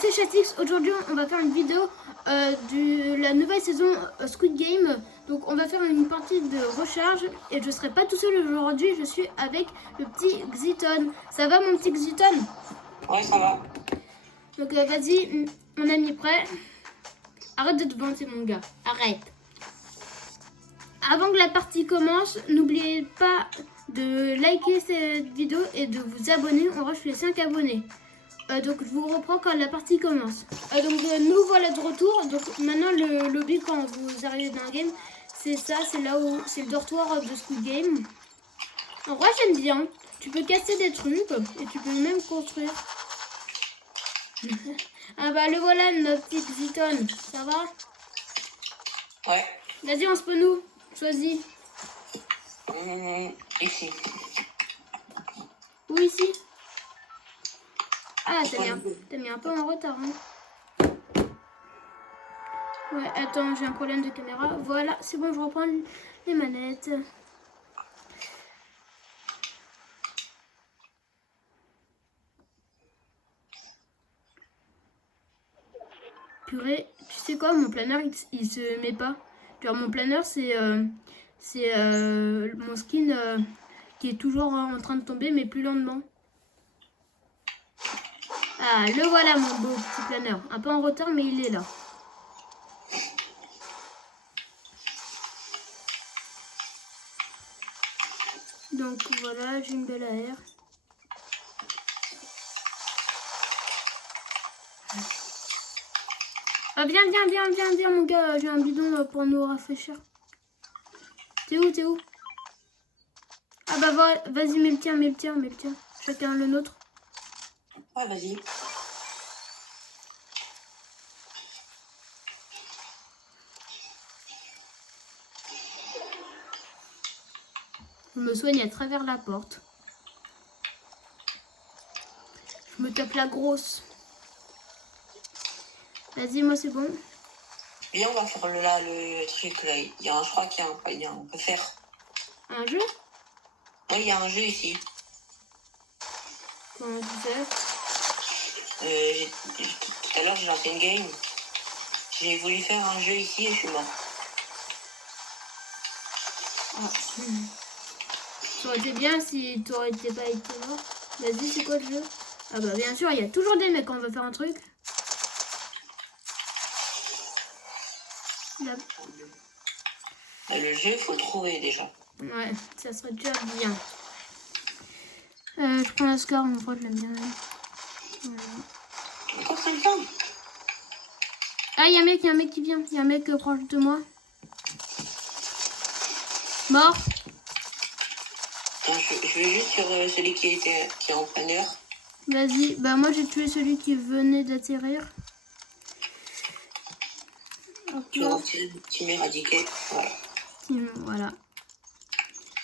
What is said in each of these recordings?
c'est Chatix. Aujourd'hui, on va faire une vidéo de la nouvelle saison Squid Game. Donc, on va faire une partie de recharge. Et je serai pas tout seul aujourd'hui. Je suis avec le petit Xiton. Ça va, mon petit Xiton? Ouais, ça va. Donc, vas-y, mon ami prêt. Arrête de te vanter, mon gars. Arrête. Avant que la partie commence, n'oubliez pas de liker cette vidéo et de vous abonner. On rush les 5 abonnés. Donc je vous reprends quand la partie commence. Donc nous voilà de retour. Donc maintenant le lobby quand vous arrivez dans un game, c'est ça, c'est là où c'est le dortoir de Squid Game. En vrai j'aime bien. Tu peux casser des trucs et tu peux même construire. Ah bah le voilà notre petit Xiton. Ça va? Ouais. Vas-y on se peut nous. Choisis. Ici. Où ici? Ah, t'as mis un peu en retard. Hein. Ouais, attends, j'ai un problème de caméra. Voilà, c'est bon, je reprends les manettes. Purée, tu sais quoi, mon planeur, il se met pas. Genre, mon planeur, c'est mon skin qui est toujours en train de tomber, mais plus lentement. Ah, le voilà, mon beau petit planeur. Un peu en retard, mais il est là. Donc voilà, j'ai une belle AR. Ah, viens, mon gars. J'ai un bidon pour nous rafraîchir. T'es où? Ah bah vas-y, mets le tien. Chacun le nôtre. Ouais, vas-y. Je me soigne à travers la porte. Je me tape la grosse. Vas-y, moi c'est bon. Viens, on va faire le truc là. Je crois qu'il y a on peut faire. Un jeu? Ouais, il y a un jeu ici. Comment tu fais? Tout à l'heure, j'ai lancé une game. J'ai voulu faire un jeu ici et je suis mort. Ah. Ça aurait été bien si tu aurais été pas été mort. Vas-y, c'est quoi le jeu? Ah bah bien sûr, il y a toujours des mecs quand on veut faire un truc. Là. Le jeu, il faut le trouver déjà. Ouais, ça serait déjà bien. Je prends la scar, mon pote, je l'aime bien. Voilà. Encore quelqu'un? Ah, il y a un mec qui vient. Il y a un mec proche de moi. Mort. Attends, je vais juste sur celui qui est en planeur. Vas-y, bah moi j'ai tué celui qui venait d'atterrir. Tu retires team éradiqué. Voilà. Voilà.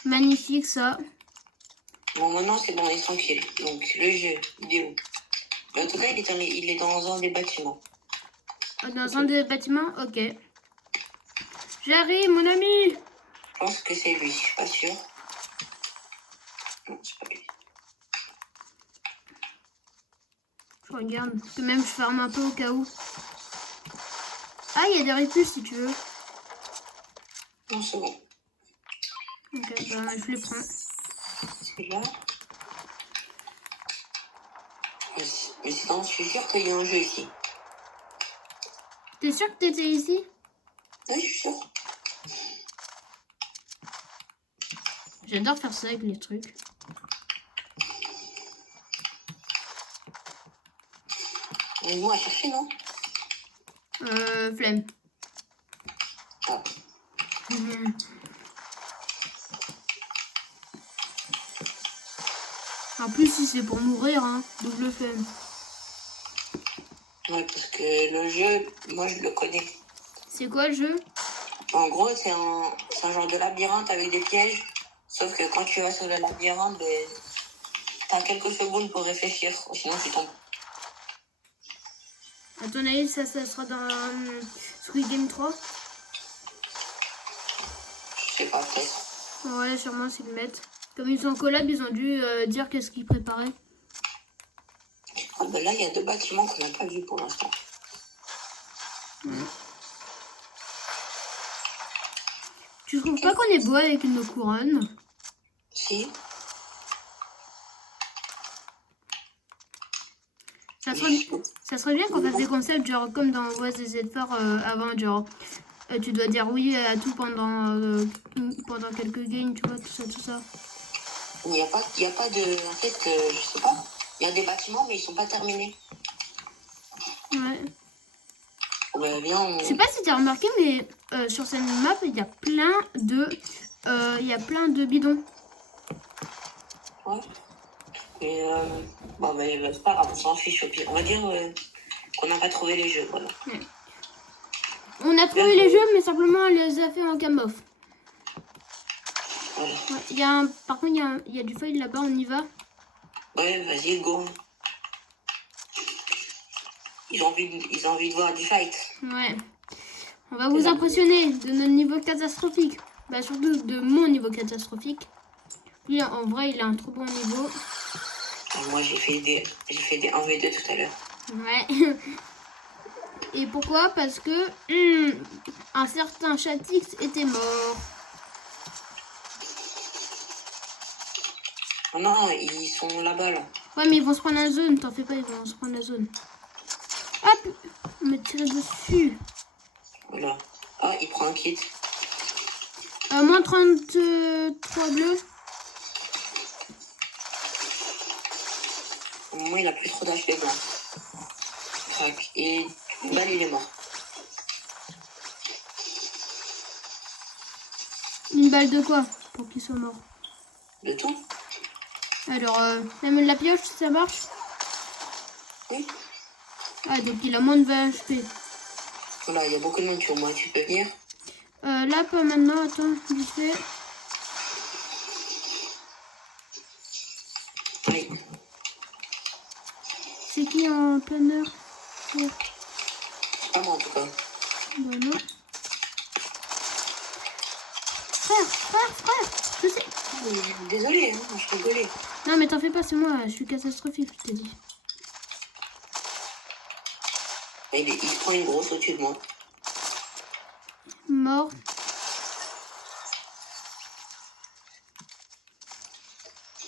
Magnifique ça. Bon, maintenant c'est bon, on est tranquille. Donc, le jeu, il est où? En tout cas, il est dans un des bâtiments. Dans un des bâtiments? Ok. J'arrive, mon ami! Je pense que c'est lui, je suis pas sûr. Non, c'est pas lui. Je regarde, parce que même je ferme un peu au cas où. Ah, il y a des répulses si tu veux. Non, c'est bon. Ok, bah je les prends. C'est là. Mais sinon, je suis sûr qu'il y a un jeu ici. T'es sûr que t'étais ici? Oui, je suis sûr. J'adore faire ça avec les trucs. Mais moi, à chercher, non? Flemme. Ah. En plus, si c'est pour mourir, hein, double flemme. Ouais, parce que le jeu, moi, je le connais. C'est quoi le jeu? En gros, c'est un genre de labyrinthe avec des pièges. Sauf que quand tu vas sur le labyrinthe, ben, t'as quelques secondes pour réfléchir. Sinon, tu tombes. À ton avis, ça sera dans Squid Game 3? Je sais pas, peut-être. Ouais, sûrement s'ils le mettent. Comme ils sont en collab, ils ont dû dire qu'est-ce qu'ils préparaient. ben là, il y a 2 bâtiments qu'on n'a pas vus pour l'instant. Tu trouves pas qu'on est beau avec nos couronnes? Si. Ça serait bien qu'on fasse des concepts genre comme dans Voix des efforts avant, genre tu dois dire oui à tout pendant quelques games, tu vois, tout ça. Il n'y a pas de... En fait, je sais pas. Il y a des bâtiments, mais ils sont pas terminés. Ouais. Ben, viens, on... Je sais pas si tu as remarqué, mais sur cette map, il y a plein de bidons. Ouais. Et bon, ben, c'est pas grave, on s'en fiche au pire. On va dire qu'on n'a pas trouvé les jeux, voilà. Ouais. On a trouvé les jeux, mais simplement on les a fait en cam-off. Voilà. Ouais, par contre, il y a du foil là-bas, on y va. Ouais, vas-y, go. Ils ont envie de voir du fight. Ouais. On va vous impressionner de notre niveau catastrophique. Bah surtout de mon niveau catastrophique. Lui, en vrai, il a un trop bon niveau. Moi, j'ai fait des 1v2 tout à l'heure. Ouais. Et pourquoi? Parce que un certain Chatix était mort. Oh non, ils sont là-bas, là. Ouais, mais ils vont se prendre la zone. T'en fais pas, ils vont se prendre la zone. Hop, on me tirer dessus. Voilà. Ah, il prend un kit. Moins 33 bleus. Au moment, il a plus trop d'HP blanc. Crac. Et balle, il est mort. Une balle de quoi? Pour qu'il soit mort. De tout? Alors, même la pioche, ça marche? Oui. Ah, donc il a moins de 20 HP. Voilà, il y a beaucoup de monde sur moi. Tu peux venir? Là, pas maintenant. Attends, vite fait. Oui. C'est qui en plein heure? Pas moi, en tout cas. Bah non. Frère, je sais. Désolée, hein, je rigolais. Non, mais t'en fais pas, c'est moi, je suis catastrophique, je t'ai dit. Il prend une grosse au-dessus de moi. Mort.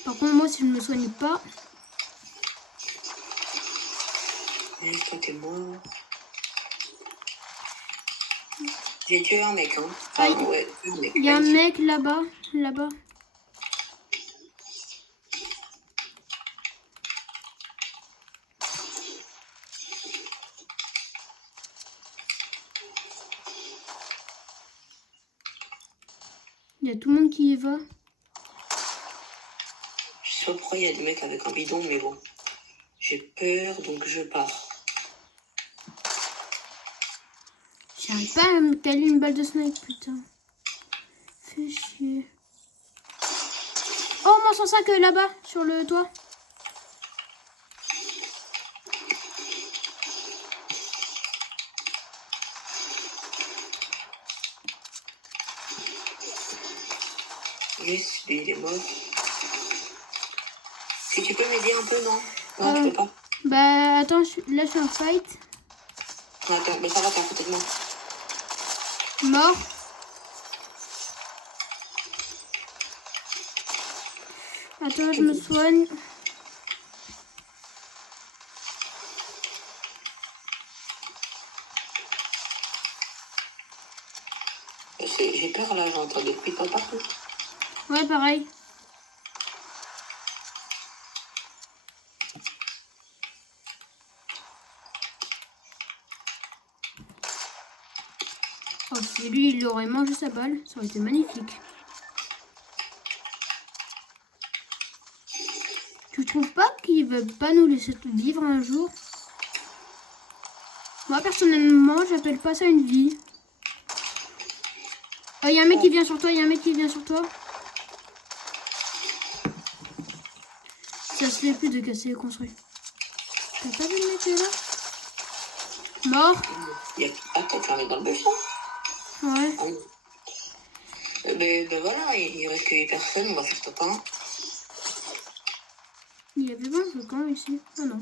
Par contre, moi, si je me soigne pas... Et toi, t'es mort. J'ai tué un mec, hein. Ah, ouais, un mec. Il y a un mec là-bas, là-bas. Il y a tout le monde qui y va. Je sais pas pourquoi il y a des mecs avec un bidon, mais bon. J'ai peur, donc je pars. J'arrive pas à me caler une balle de snipe, putain. Fais chier. Oh, moi 105 là-bas, sur le toit. Yes, lui, il est mort. Si tu peux m'aider un peu, non? Non, je peux pas. Bah, attends, là, je suis en fight. Attends, mais ça va, t'es à côté de moi. Mort. Attends, je me soigne. J'ai peur là, j'entends des bruits pas partout. Ouais, pareil. Oh, si lui, il aurait mangé sa balle, ça aurait été magnifique. Tu trouves pas qu'il veut pas nous laisser vivre un jour? Moi, personnellement, j'appelle pas ça une vie. Oh, y a un mec qui vient sur toi, Ça se fait plus de casser les construits. T'as pas vu le mec là? Mort. Attends, tu en es dans le bush, là? Ouais. Ben voilà, il reste que 8 personnes, on va faire top 1. Il y avait pas un volcan ici. Ah non.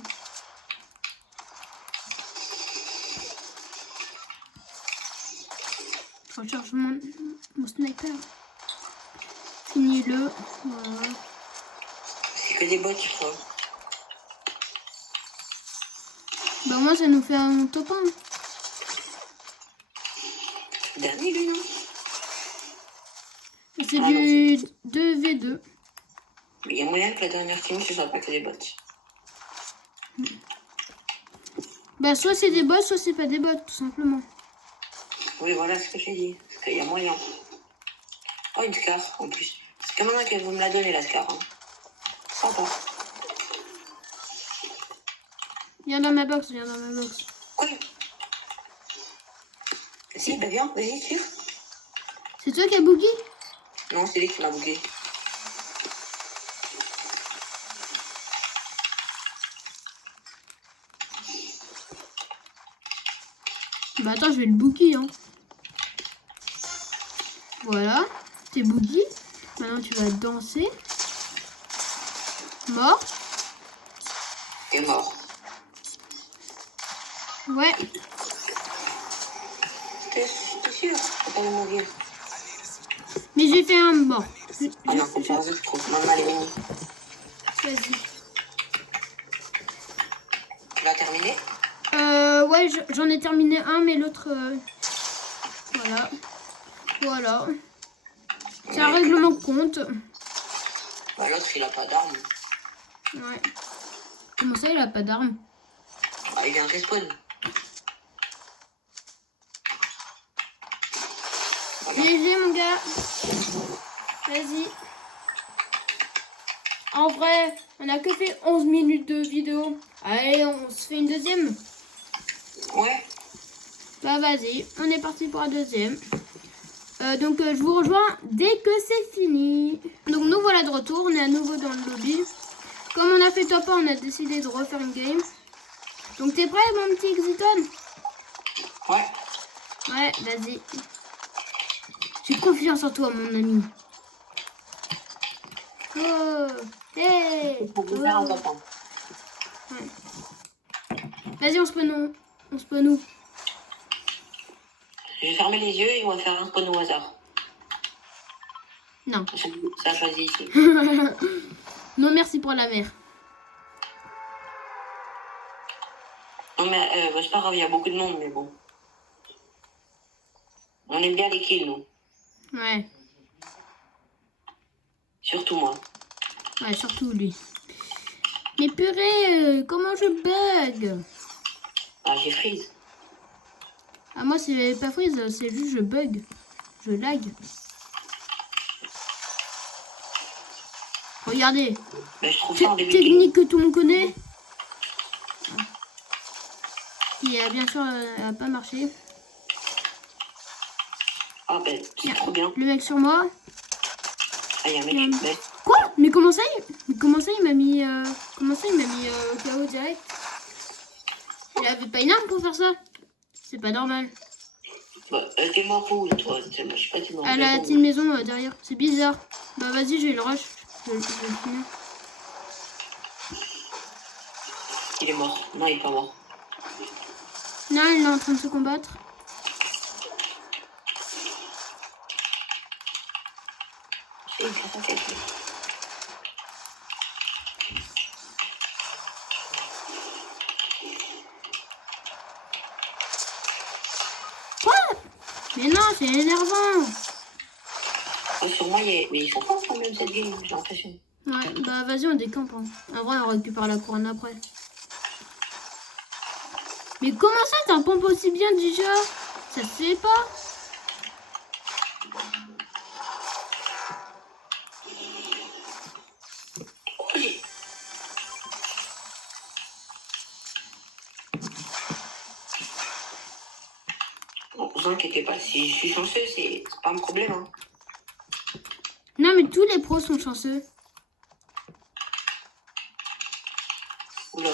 recharge mon sniper. Finis-le. Voilà. C'est que des bots, je crois. Bah moi ça nous fait un top 1. Dernier, lui, non? C'est Ah, du 2v2. Mais il y a moyen que la dernière team, ce soit pas que des bots. Bah soit c'est des bots, soit c'est pas des bots, tout simplement. Oui, voilà ce que j'ai dit. Parce qu'il y a moyen. Oh, une scar, en plus. C'est quand même qu'elle veut me la donner, la scar. Hein. Sympa. Viens dans ma box, viens dans ma box. Quoi? Si, bah viens, vas-y, tire. C'est toi qui as boogie? Non, c'est lui qui m'a bougué. Bah attends, je vais le boogie, hein. Voilà, t'es boogie. Maintenant tu vas danser. Mort. Il est mort. Ouais. T'es sûr? Faut pas mourir. Mais j'ai fait un mort. Ah non, faut pas je trouve. Maman, elle est mignonne. Vas-y. Tu vas terminer? Ouais, j'en ai terminé un, mais l'autre... Voilà. Voilà. C'est un règlement de compte. Bah, l'autre, il a pas d'arme. Ouais. Comment ça, il a pas d'arme? Bah, il vient de respawn. Voilà. GG, mon gars. Vas-y. En vrai, on a que fait 11 minutes de vidéo. Allez, on se fait une deuxième. Ouais. Bah vas-y, on est parti pour la deuxième. Donc je vous rejoins dès que c'est fini. Donc nous voilà de retour, on est à nouveau dans le lobby. Comme on a fait top 1, on a décidé de refaire une game. Donc t'es prêt mon petit Exiton? Ouais. Ouais, vas-y. J'ai confiance en toi mon ami. Oh, hey, Faut vous faire un top 1. Ouais. Vas-y, on se peut nous. On se peut nous. Je vais fermer les yeux et on va faire un spawn au hasard. Non. Ça a choisi ici. Non, merci pour la mer. Non, mais c'est pas grave, il y a beaucoup de monde, mais bon. On aime bien les kills, nous. Ouais. Surtout moi. Ouais, surtout lui. Mais purée, comment je bug? Ah, j'ai freeze. Ah, moi, c'est pas freeze, c'est juste je bug. Je lag. Regardez. Mais je trouve ça en début de Technique que tout le monde connaît. Qui a bien sûr a pas marché. Ah, ben, c'est trop bien. Le mec sur moi. Ah, il y a un mec. Mais... Quoi? Mais comment ça il m'a mis comment ça il m'a mis KO direct? Il avait pas une arme pour faire ça. C'est pas normal. Bah, t'es mort où, toi? Je sais pas, t'es mort. À la petite maison derrière. C'est bizarre. Bah vas-y, j'ai le rush. Je vais le finir. Il est mort. Non, il est pas mort. Non, il est en train de se combattre. C'est une casse à tête. Quoi? Mais non, c'est énervant. Sur moi, mais ils sont pas quand même cette game, j'ai l'impression. Ouais, bah vas-y, on décampe. Hein. En vrai, on récupère la couronne après. Mais comment ça, t'as un pompe aussi bien déjà? Ça se fait pas. Bon, vous inquiétez pas, si je suis chanceux, c'est pas un problème. Hein. Non, mais tous les pros sont chanceux. Oula.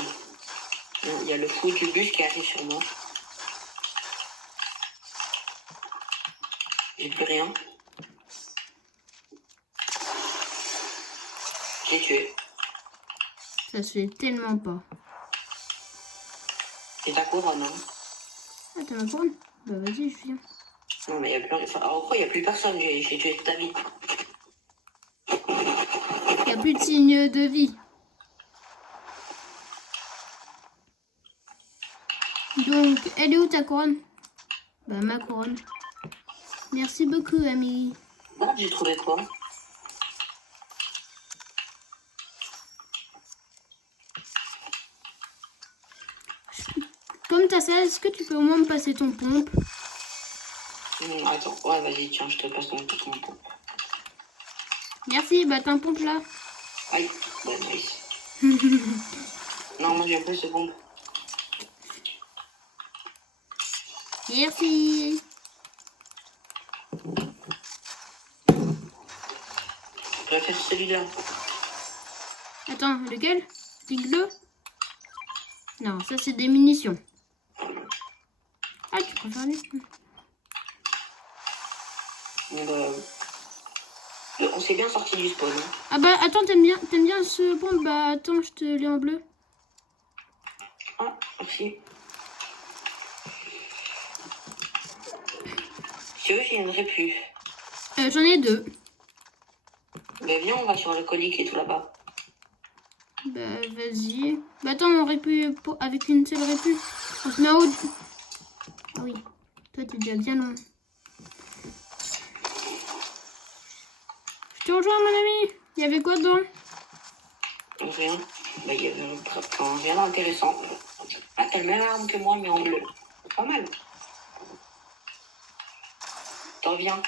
Il y a le fou du bus qui arrive sur moi. J'ai plus rien. J'ai tué. Ça se fait tellement pas. Et ta couronne, hein. Ah, t'as ma couronne? Bah vas-y, je viens. Non, mais il y a plus... Enfin, alors, quoi, il n'y a plus personne. J'ai tué toute ta vie. Il n'y a plus de signe de vie. Donc, elle est où ta couronne? Bah, ma couronne. Merci beaucoup, ami. Ah, j'ai trouvé quoi? Comme t'as ça, est-ce que tu peux au moins me passer ton pompe? Attends, ouais, vas-y, tiens, je te passe ton pompe. Merci, bah t'as un pompe là. Aïe, bah, nice. Non, moi, j'ai pas ce pompe. Merci. Je préfère celui-là. Attends, lequel? Rigolo? Non, ça c'est des munitions. Ah, tu préfères lui? On s'est bien sorti du spawn. Hein. Ah bah attends, t'aimes bien ce pompe? Bah attends, je te l'ai en bleu. Ah, merci. Si tu veux, j'y viendrai plus. J'en ai 2. Bah, viens, on va sur le colis qui est tout là-bas. Bah vas-y. Bah attends, on aurait pu, avec une seule aurait pu. On se met en haut. Ah oui, toi t'es déjà bien loin. Je te rejoins mon ami. Il y avait quoi dedans? Rien. Bah, il y avait rien d'intéressant. Ah, t'as le même arme que moi, mais en bleu. Pas mal. T'en reviens.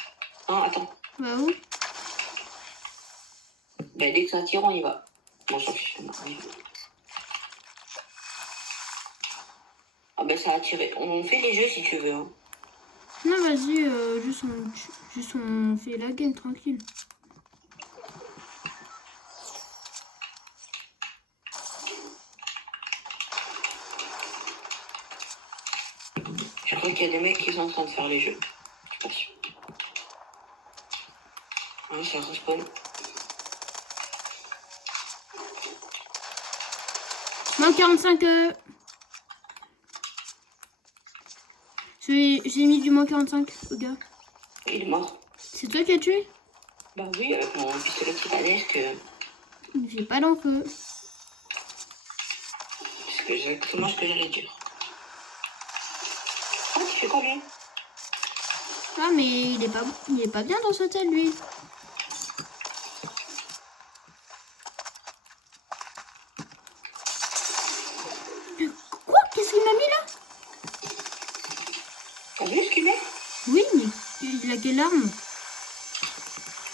Non, attends. Bah où? Bah, dès que ça tire, on y va. Bon, ça fiche. Ah, bah, ça a tiré. On fait les jeux si tu veux. Hein. Non, vas-y, juste on fait la game tranquille. Je crois qu'il y a des mecs qui sont en train de faire les jeux. Je suis pas sûr. Hein, ça respawn. Moins 45. J'ai mis du moins 45 au gars. Il est mort. C'est toi qui as tué? Bah oui, avec mon pistolet titanesque. J'ai pas d'enfeu. C'est exactement ce que j'allais dire. Ah, tu fais quoi lui? Ah mais il est pas bien dans sa tête lui. Quoi? Qu'est-ce qu'il m'a mis là? T'as vu ce qu'il met? Oui, mais il a quelle arme?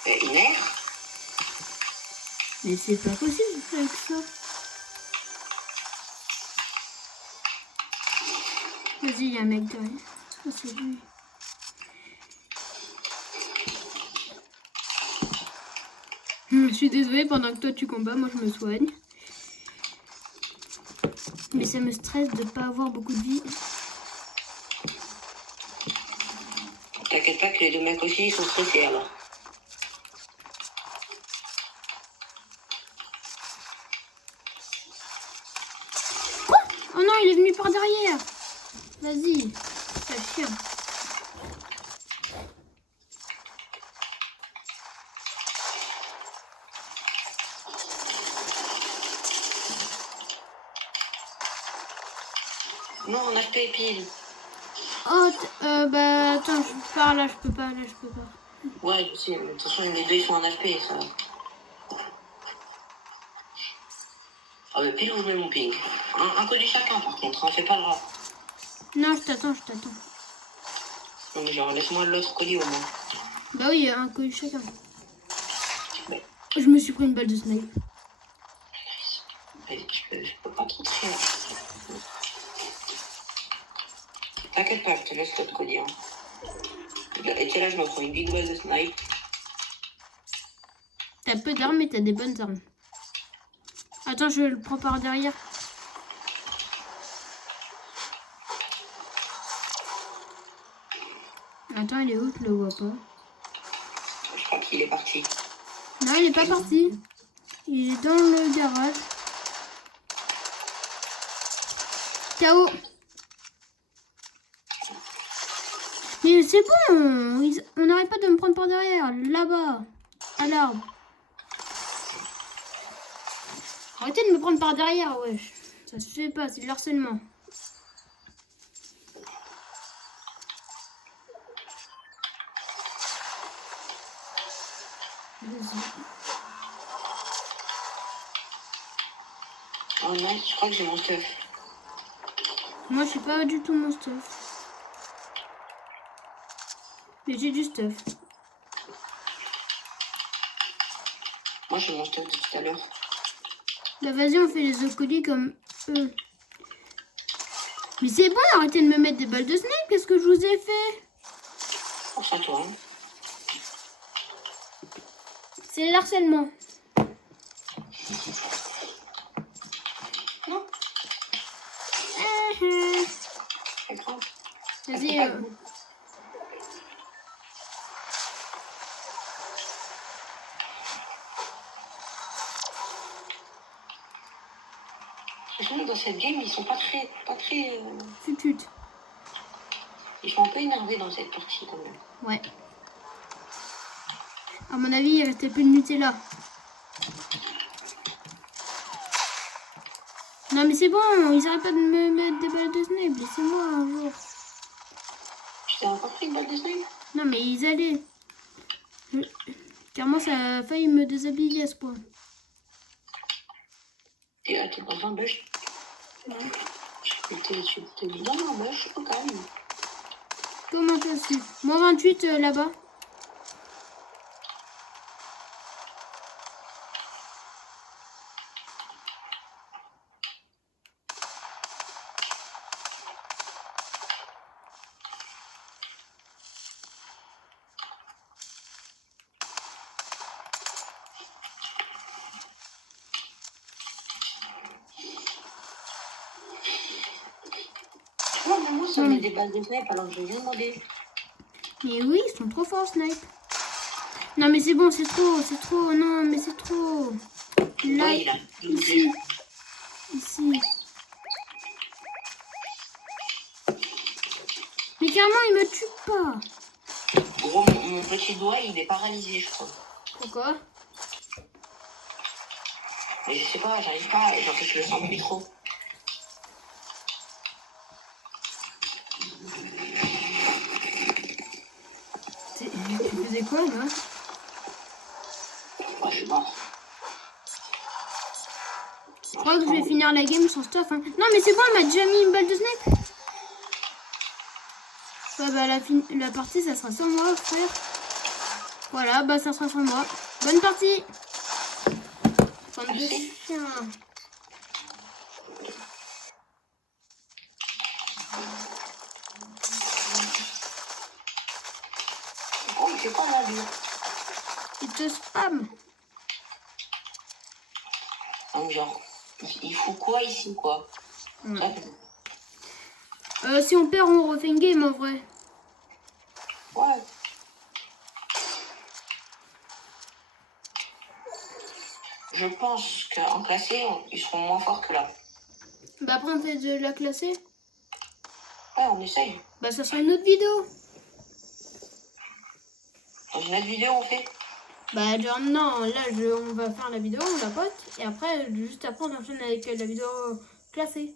Une air. Mais c'est pas possible avec ça. Vas-y, il y a un mec derrière. Oh, c'est lui. Je suis désolée, pendant que toi tu combats, moi je me soigne. Mais ça me stresse de pas avoir beaucoup de vie. T'inquiète pas que les deux mecs aussi ils sont stressés alors. Quoi? Oh non, il est venu par derrière. Vas-y, ça chien. Non, on a HP pile. Oh, bah attends, je pars là, je peux pas, là je peux pas. Ouais, je sais, mais de toute façon les deux ils sont en HP ça. Ah mais pile où je mets mon ping. Un colis chacun par contre, hein, fais pas le rat. Non, je t'attends. Non mais genre laisse-moi l'autre colis au moins. Bah oui, un colis chacun. Ouais. Je me suis pris une balle de snipe. Vas-y, je peux pas trop trier. T'inquiète pas, je te laisse l'autre colis. Hein. Et tiens là, je me prends une big balle de snipe. T'as peu d'armes mais t'as des bonnes armes. Attends, je le prends par derrière. Attends, il est où? Je le vois pas. Je crois qu'il est parti. Non, il est pas parti. Il est dans le garage. KO. Mais c'est bon, on n'arrête pas de me prendre par derrière, là-bas, à l'arbre. Arrêtez de me prendre par derrière, wesh. Ça se fait pas, c'est du harcèlement. Oh nice, je crois que j'ai mon stuff. Moi, je suis pas du tout mon stuff. Mais j'ai du stuff. Moi j'ai mon stuff de tout à l'heure. Bah vas-y, on fait les occolis comme eux. Mais c'est bon, arrêtez de me mettre des balles de snake. Qu'est-ce que je vous ai fait? Pense à toi. Hein. C'est l'harcèlement. Non, c'est grave. Vas-y. Franchement, dans cette game, ils sont pas très... Futut. Ils sont un peu énervés dans cette partie quand même. Ouais. À mon avis, il restait plus de Nutella. Non mais c'est bon, ils arrêtent pas de me mettre des balles de snake. Laissez-moi un jour. Tu t'es encore pris une balle de snake? Non mais ils allaient. Carrément, ça a failli me déshabiller à ce point. T'es dans un bush? Ouais. T'es dans un bush? Oh, quand même. Comment tu as su? Moins 28 là-bas. Ouais, mais moi, ça met des balles de snipe alors que j'ai rien demandé. Mais oui, ils sont trop forts, snipe. Non, mais c'est bon, c'est trop. Non, mais c'est trop. Là, Ouais, il a ici. Ici. Mais carrément, il me tue pas. Gros, mon petit doigt, il est paralysé, je crois. Pourquoi? Mais je sais pas, j'arrive pas, et en fait, je le sens plus trop. Tu faisais quoi, là? Oh, je suis mort. Je crois que je vais finir la game sans stuff. Hein. Non, mais c'est bon, elle m'a déjà mis une balle de snipe. Ouais, bah, la partie, ça sera sans moi, frère. Voilà, bah, ça sera sans moi. Bonne partie. Bande de chiens. Oh, il fait pas là, lui. Il te spam. Donc, genre, il fout quoi ici, quoi? Ouais. Si on perd, on refait une game, en vrai. Ouais. Je pense qu'en classé, ils seront moins forts que là. Bah, après, on fait de la classer. Ouais, on essaye. Bah, ça sera une autre vidéo. Dans une autre vidéo, on fait. Bah, genre, non, là, on va faire la vidéo, on la pote. Et après, juste après, on enchaîne avec la vidéo classée.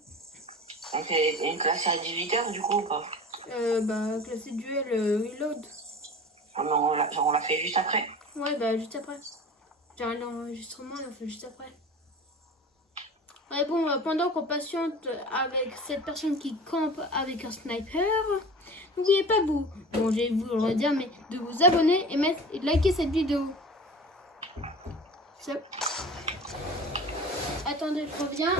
On fait une classe à 18h, du coup, ou pas? Bah, classé duel reload. Ah, mais on l'a fait juste après. Ouais, bah, juste après. Genre, l'enregistrement, on l'a fait juste après. Ouais, bon, pendant qu'on patiente avec cette personne qui campe avec un sniper, n'oubliez pas vous, bon, je vais vous le redire, mais de vous abonner et de liker cette vidéo. Ça... Attendez, je reviens.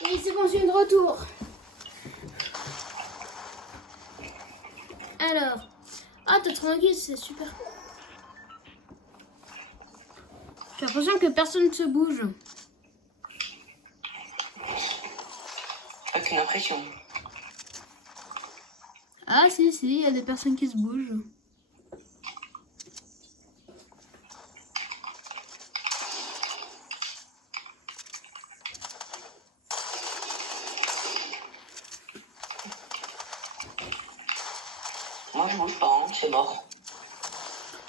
Oui, c'est bon, je suis de retour. Alors, ah, t'es tranquille, c'est super. J'ai l'impression que personne ne se bouge. Pas qu'une impression. Ah, si, il y a des personnes qui se bougent. Moi, je bouge pas, hein, c'est mort.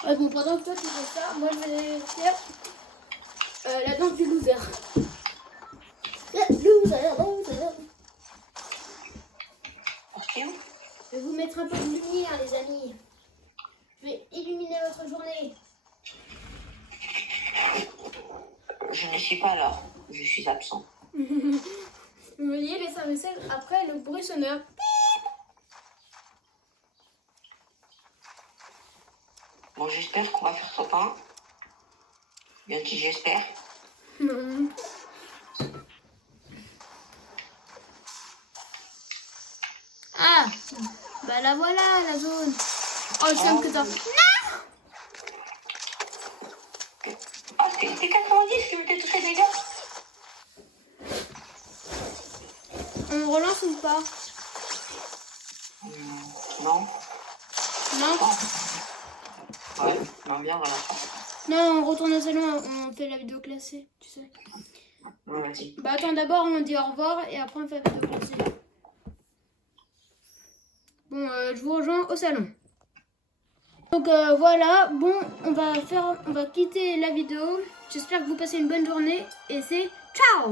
Bon, pendant que toi tu fais ça, moi je vais faire la danse du loser. Loser. Parti où? Je vais vous mettre un peu de lumière, les amis. Je vais illuminer votre journée. Je ne suis pas là. Je suis absent. Vous voyez, laissez un message après le bruit sonore. Bon, j'espère qu'on va faire copain. Bien dit, j'espère. Non. Ah, bah la voilà, la zone. Oh, je sens que t'as... Ah, c'est 90 qui me fait tous ces dégâts. On relance ou pas? Non. Non. Ouais, non, bien, voilà. Non, on retourne au salon, on fait la vidéo classée, tu sais. Ouais, vas-y. Bah attends, d'abord on dit au revoir et après on fait la vidéo classée. Bon, je vous rejoins au salon. Donc voilà, bon, on va quitter la vidéo. J'espère que vous passez une bonne journée et c'est ciao!